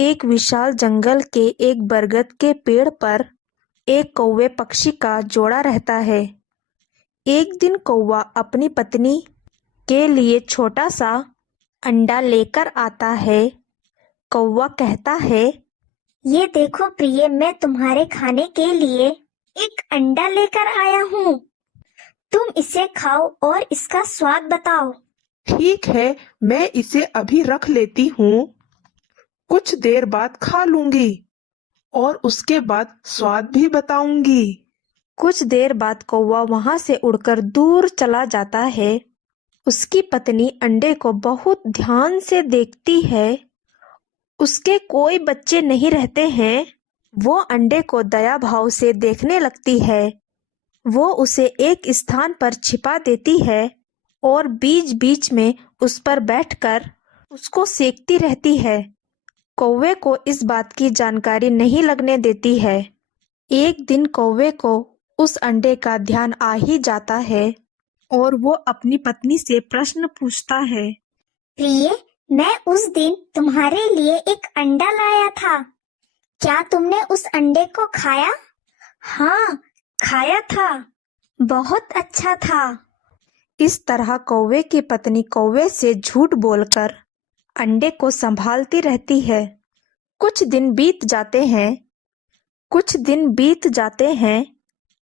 एक विशाल जंगल के एक बरगद के पेड़ पर एक कौवे पक्षी का जोड़ा रहता है। एक दिन कौवा अपनी पत्नी के लिए छोटा सा अंडा लेकर आता है। कौवा कहता है, ये देखो प्रिय, मैं तुम्हारे खाने के लिए एक अंडा लेकर आया हूँ। तुम इसे खाओ और इसका स्वाद बताओ। ठीक है, मैं इसे अभी रख लेती हूँ। कुछ देर बाद खा लूंगी और उसके बाद स्वाद भी बताऊंगी। कुछ देर बाद कौवा वहां से उड़कर दूर चला जाता है। उसकी पत्नी अंडे को बहुत ध्यान से देखती है। उसके कोई बच्चे नहीं रहते हैं। वो अंडे को दया भाव से देखने लगती है। वो उसे एक स्थान पर छिपा देती है और बीच बीच में उस पर बैठकर उसको सेकती रहती है। कौवे को इस बात की जानकारी नहीं लगने देती है। एक दिन कौवे को उस अंडे का ध्यान आ ही जाता है और वो अपनी पत्नी से प्रश्न पूछता है। प्रिय, मैं उस दिन तुम्हारे लिए एक अंडा लाया था। क्या तुमने उस अंडे को खाया? हाँ, खाया था। बहुत अच्छा था। इस तरह कौवे की पत्नी कौवे से झूठ बोलकर अंडे को संभालती रहती है। कुछ दिन बीत जाते हैं।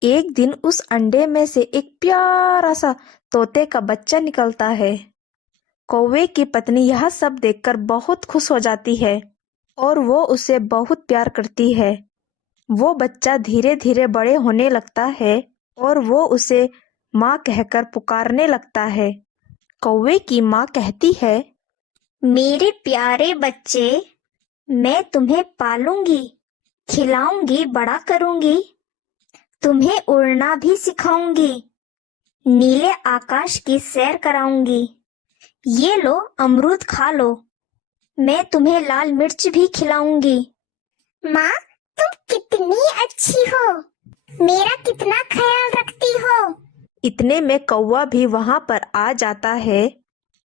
एक दिन उस अंडे में से एक प्यारा सा तोते का बच्चा निकलता है। कौवे की पत्नी यह सब देखकर बहुत खुश हो जाती है और वो उसे बहुत प्यार करती है। वो बच्चा धीरे धीरे बड़े होने लगता है और वो उसे माँ कहकर पुकारने लगता है। कौवे की माँ कहती है, मेरे प्यारे बच्चे, मैं तुम्हें पालूंगी, खिलाऊंगी, बड़ा करूंगी। तुम्हें उड़ना भी सिखाऊंगी, नीले आकाश की सैर कराऊंगी। ये लो, अमरूद खा लो। मैं तुम्हें लाल मिर्च भी खिलाऊंगी। माँ, तुम कितनी अच्छी हो। मेरा कितना ख्याल रखती हो। इतने में कौवा भी वहां पर आ जाता है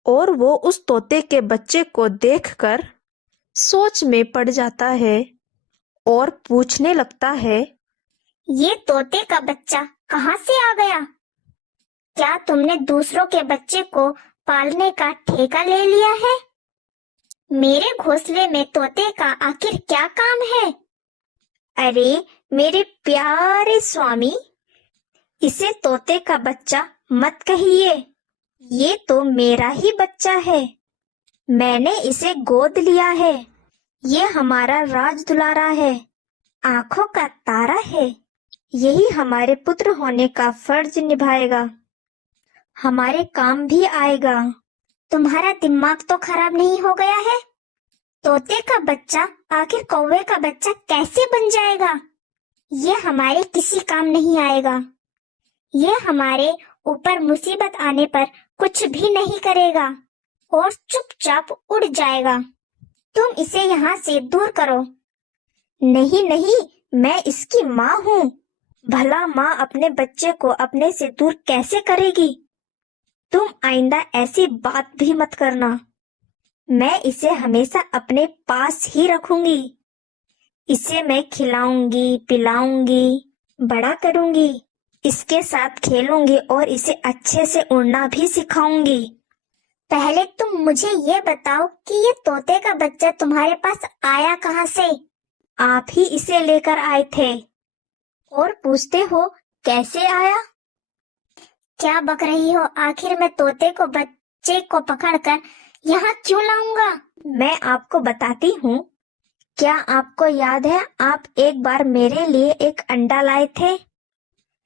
और वो उस तोते के बच्चे को देखकर सोच में पड़ जाता है और पूछने लगता है, ये तोते का बच्चा कहाँ से आ गया? क्या तुमने दूसरों के बच्चे को पालने का ठेका ले लिया है? मेरे घोंसले में तोते का आखिर क्या काम है? अरे मेरे प्यारे स्वामी, इसे तोते का बच्चा मत कहिए। ये तो मेरा ही बच्चा है। मैंने इसे गोद लिया है। ये हमारा राज दुलारा है, आंखों का तारा है। यही हमारे पुत्र होने का फर्ज निभाएगा, हमारे काम भी आएगा। तुम्हारा दिमाग तो खराब नहीं हो गया है? तोते का बच्चा आखिर कौवे का बच्चा कैसे बन जाएगा? ये हमारे किसी काम नहीं आएगा। ये हमारे ऊपर मुसीबत आने पर कुछ भी नहीं करेगा और चुपचाप उड़ जाएगा। तुम इसे यहाँ से दूर करो। नहीं नहीं, मैं इसकी माँ हूँ। भला माँ अपने बच्चे को अपने से दूर कैसे करेगी? तुम आइंदा ऐसी बात भी मत करना। मैं इसे हमेशा अपने पास ही रखूंगी। इसे मैं खिलाऊंगी, पिलाऊंगी, बड़ा करूंगी। इसके साथ खेलूंगी और इसे अच्छे से उड़ना भी सिखाऊंगी। पहले तुम मुझे ये बताओ कि ये तोते का बच्चा तुम्हारे पास आया कहाँ से? आप ही इसे लेकर आए थे और पूछते हो कैसे आया? क्या बक रही हो? आखिर मैं तोते को बच्चे को पकड़कर यहाँ क्यों लाऊंगा? मैं आपको बताती हूँ। क्या आपको याद है, आप एक बार मेरे लिए एक अंडा लाए थे?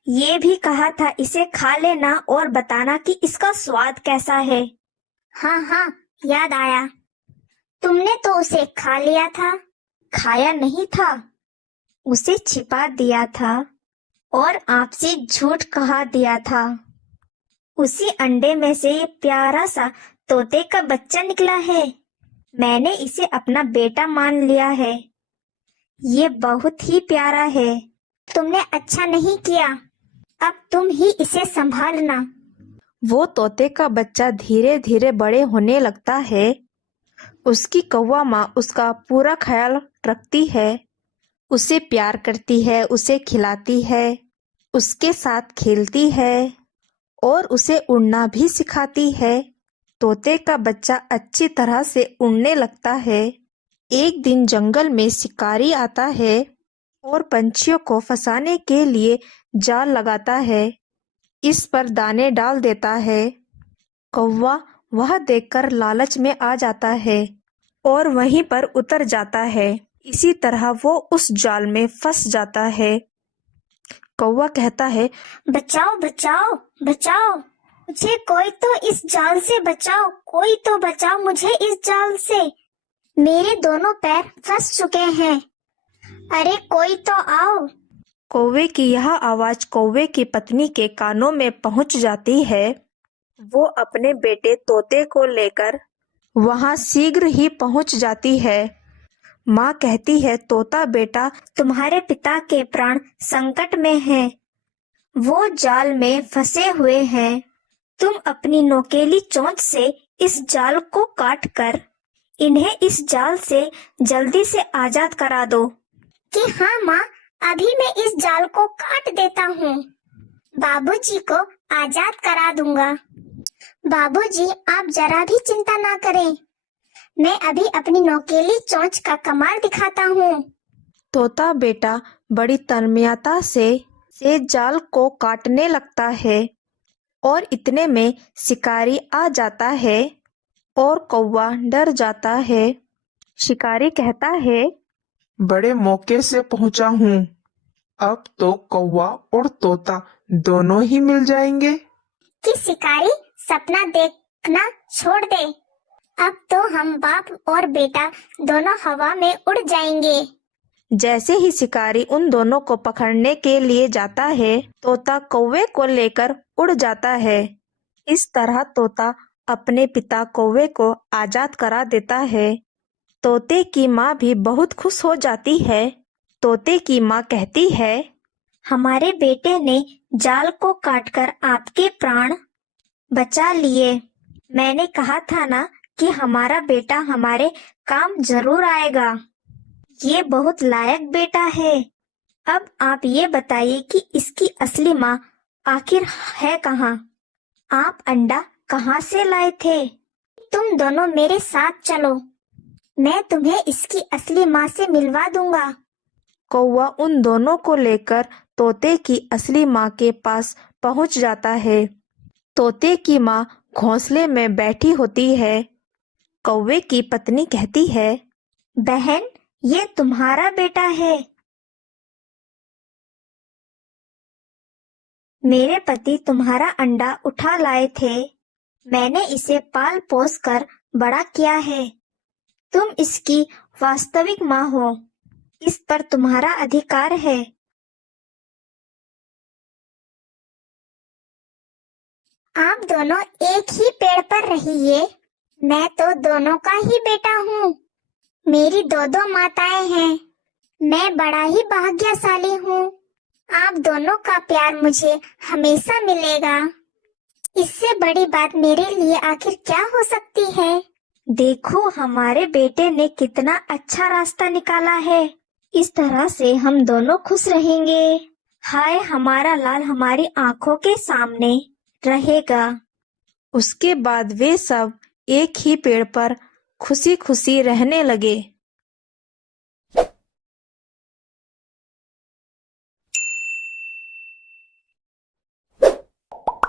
ये भी कहा था इसे खा लेना और बताना कि इसका स्वाद कैसा है। हाँ हाँ, याद आया। तुमने तो उसे खा लिया था। खाया नहीं था, उसे छिपा दिया था और आपसे झूठ कहा दिया था। उसी अंडे में से ये प्यारा सा तोते का बच्चा निकला है। मैंने इसे अपना बेटा मान लिया है। ये बहुत ही प्यारा है। तुमने अच्छा नहीं किया। अब तुम ही इसे संभालना। वो तोते का बच्चा धीरे धीरे बड़े होने लगता है। उसकी कौवा माँ उसका पूरा ख्याल रखती है, उसे प्यार करती है, उसे खिलाती है, उसके साथ खेलती है और उसे उड़ना भी सिखाती है। तोते का बच्चा अच्छी तरह से उड़ने लगता है। एक दिन जंगल में शिकारी आता है और पंछियों को फंसाने के लिए जाल लगाता है। इस पर दाने डाल देता है। कौवा वह देखकर लालच में आ जाता है और वहीं पर उतर जाता है। इसी तरह वो उस जाल में फंस जाता है। कौवा कहता है, बचाओ बचाओ बचाओ, मुझे कोई तो इस जाल से बचाओ, कोई तो बचाओ मुझे इस जाल से। मेरे दोनों पैर फंस चुके हैं, अरे कोई तो आओ। कौवे की यह आवाज कौवे की पत्नी के कानों में पहुंच जाती है। वो अपने बेटे तोते को लेकर वहां शीघ्र ही पहुंच जाती है। माँ कहती है, तोता बेटा, तुम्हारे पिता के प्राण संकट में हैं, वो जाल में फंसे हुए हैं। तुम अपनी नोकेली चोंच से इस जाल को काट कर इन्हें इस जाल से जल्दी से आजाद करा दो। कि हाँ माँ, अभी मैं इस जाल को काट देता हूँ, बाबूजी को आजाद करा दूंगा। बाबूजी आप जरा भी चिंता ना करें, मैं अभी अपनी नोकेली चोंच का कमाल दिखाता हूँ। तोता बेटा बड़ी तन्मयता से जाल को काटने लगता है और इतने में शिकारी आ जाता है और कौवा डर जाता है। शिकारी कहता है, बड़े मौके से पहुंचा हूँ। अब तो कौवा और तोता दोनों ही मिल जाएंगे। कि शिकारी सपना देखना छोड़ दे, अब तो हम बाप और बेटा दोनों हवा में उड़ जाएंगे। जैसे ही शिकारी उन दोनों को पकड़ने के लिए जाता है, तोता कौवे को लेकर उड़ जाता है। इस तरह तोता अपने पिता कौवे को आजाद करा देता है। तोते की माँ भी बहुत खुश हो जाती है। तोते की माँ कहती है, हमारे बेटे ने जाल को काटकर आपके प्राण बचा लिए। मैंने कहा था ना कि हमारा बेटा हमारे काम जरूर आएगा। ये बहुत लायक बेटा है। अब आप ये बताइए कि इसकी असली माँ आखिर है कहाँ? आप अंडा कहाँ से लाए थे? तुम दोनों मेरे साथ चलो, मैं तुम्हें इसकी असली माँ से मिलवा दूंगा। कौवा उन दोनों को लेकर तोते की असली माँ के पास पहुंच जाता है। तोते की माँ घोंसले में बैठी होती है। कौवे की पत्नी कहती है, बहन, ये तुम्हारा बेटा है। मेरे पति तुम्हारा अंडा उठा लाए थे, मैंने इसे पाल पोस कर बड़ा किया है। तुम इसकी वास्तविक माँ हो, इस पर तुम्हारा अधिकार है। आप दोनों एक ही पेड़ पर रहिए, मैं तो दोनों का ही बेटा हूँ। मेरी दो माताएं हैं, मैं बड़ा ही भाग्यशाली हूँ। आप दोनों का प्यार मुझे हमेशा मिलेगा। इससे बड़ी बात मेरे लिए आखिर क्या हो सकती है? देखो, हमारे बेटे ने कितना अच्छा रास्ता निकाला है। इस तरह से हम दोनों खुश रहेंगे। हाय, हमारा लाल हमारी आंखों के सामने रहेगा। उसके बाद वे सब एक ही पेड़ पर खुशी खुशी रहने लगे।